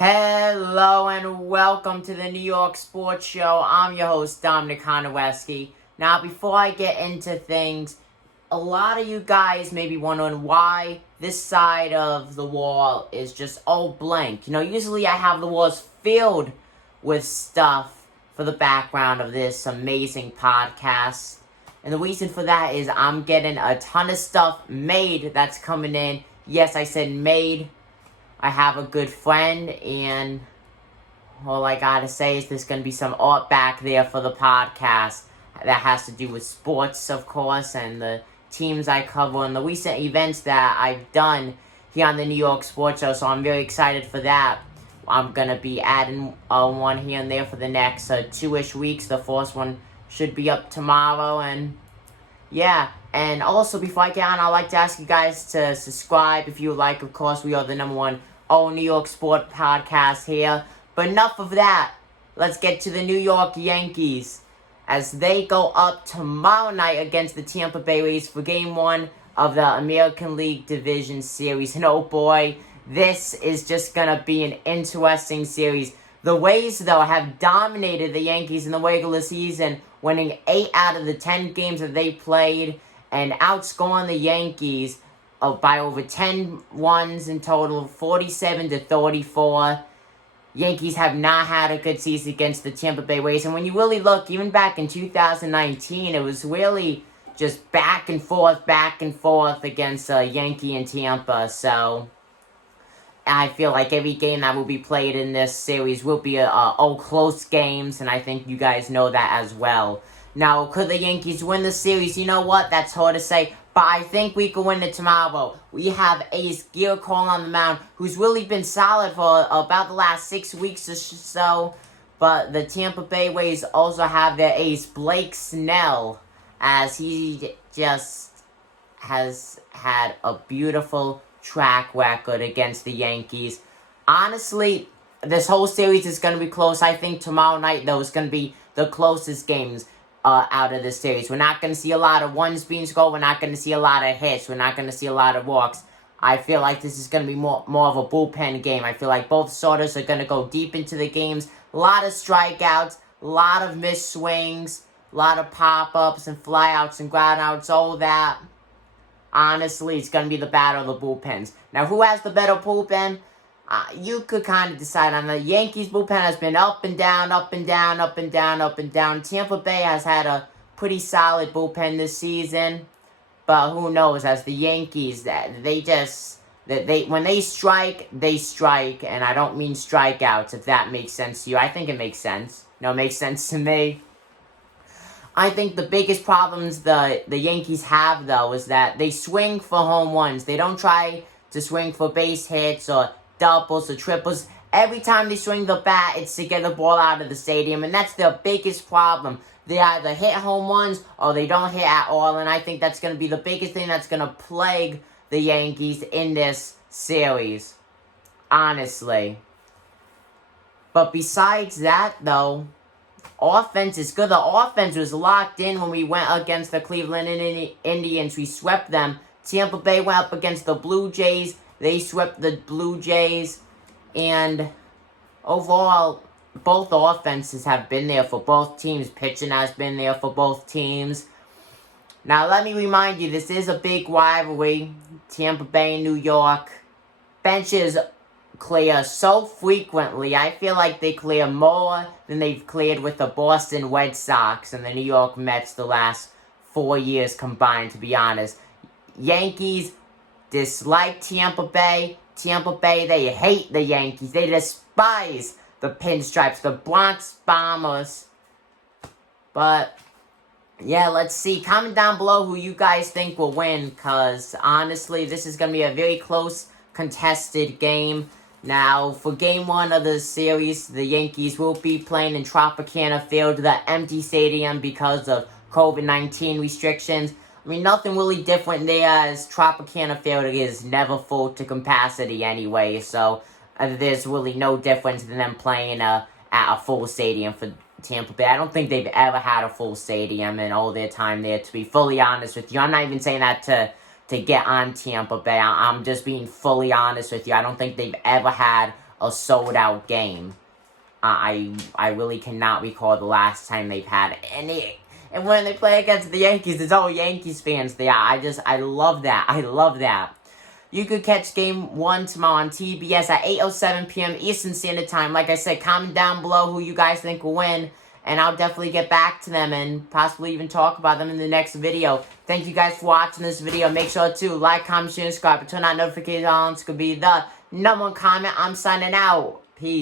Hello and welcome to the New York Sports Show. I'm your host, Dominic Konowski. Now, before I get into things, a lot of you guys may be wondering why this side of the wall is just all blank. Usually I have the walls filled with stuff for the background of this amazing podcast. And the reason for that is I'm getting a ton of stuff made that's coming in. Yes, I said made. I have a good friend, and all I gotta say is there's gonna be some art back there for the podcast that has to do with sports, of course, and the teams I cover and the recent events that I've done here on the New York Sports Show, so I'm very excited for that. I'm gonna be adding one here and there for the next 2-ish weeks. The first one should be up tomorrow, and yeah. And also, before I get on, I'd like to ask you guys to subscribe if you like. Of course, we are the number one all New York sport podcast here. But enough of that. Let's get to the New York Yankees as they go up tomorrow night against the Tampa Bay Rays for Game 1 of the American League Division Series. And oh boy, this is just going to be an interesting series. The Rays, though, have dominated the Yankees in the regular season, winning 8 out of the 10 games that they played, and outscoring the Yankees by over 10 runs in total, 47-34. Yankees have not had a good season against the Tampa Bay Rays. And when you really look, even back in 2019, it was really just back and forth against Yankee and Tampa. So I feel like every game that will be played in this series will be all close games, and I think you guys know that as well. Now, could the Yankees win the series? You know what? That's hard to say, but I think we could win it tomorrow. We have Ace Garrett Cole on the mound, who's really been solid for about the last 6 weeks or so, but the Tampa Bay Rays also have their ace, Blake Snell, as he just has had a beautiful track record against the Yankees. Honestly, this whole series is going to be close. I think tomorrow night, though, is going to be the closest games out of this series. We're not going to see a lot of runs being scored. We're not going to see a lot of hits. We're not going to see a lot of walks. I feel like this is going to be more of a bullpen game. I feel like both starters are going to go deep into the games. A lot of strikeouts, a lot of missed swings, a lot of pop-ups and flyouts and groundouts, all that. Honestly, it's going to be the battle of the bullpens. Now, who has the better bullpen? You could kind of decide on the Yankees bullpen has been up and down, up and down, up and down, up and down. Tampa Bay has had a pretty solid bullpen this season. But who knows, as the Yankees, when they strike, and I don't mean strikeouts, if that makes sense to you. I think it makes sense. No, it makes sense to me. I think the biggest problems the Yankees have, though, is that they swing for home runs. They don't try to swing for base hits or doubles or triples. Every time they swing the bat, it's to get the ball out of the stadium, and that's their biggest problem. They either hit home runs or they don't hit at all, and I think that's going to be the biggest thing that's going to plague the Yankees in this series, honestly. But besides that, though, offense is good. The offense was locked in when we went against the Cleveland Indians. We swept them. Tampa Bay went up against the Blue Jays. They swept the Blue Jays. And overall, both offenses have been there for both teams. Pitching has been there for both teams. Now, let me remind you, this is a big rivalry. Tampa Bay and New York. Benches clear so frequently. I feel like they clear more than they've cleared with the Boston Red Sox and the New York Mets the last 4 years combined, to be honest. Yankees dislike Tampa Bay. Tampa Bay, they hate the Yankees. They despise the Pinstripes, the Bronx Bombers. But yeah, let's see. Comment down below who you guys think will win, because honestly, this is going to be a very close, contested game. Now, for Game 1 of the series, the Yankees will be playing in Tropicana Field, the empty stadium because of COVID-19 restrictions. I mean, nothing really different there, as Tropicana Field is never full to capacity anyway, so there's really no difference than them playing at a full stadium for Tampa Bay. I don't think they've ever had a full stadium in all their time there, to be fully honest with you. I'm not even saying that to get on Tampa Bay. I'm just being fully honest with you. I don't think they've ever had a sold-out game. I really cannot recall the last time they've had any. And when they play against the Yankees, it's all Yankees fans there. I love that. I love that. You could catch Game 1 tomorrow on TBS at 8:07 p.m. Eastern Standard Time. Like I said, comment down below who you guys think will win, and I'll definitely get back to them and possibly even talk about them in the next video. Thank you guys for watching this video. Make sure to like, comment, share, and subscribe, and turn on notifications on. It's going to be the #1 comment. I'm signing out. Peace.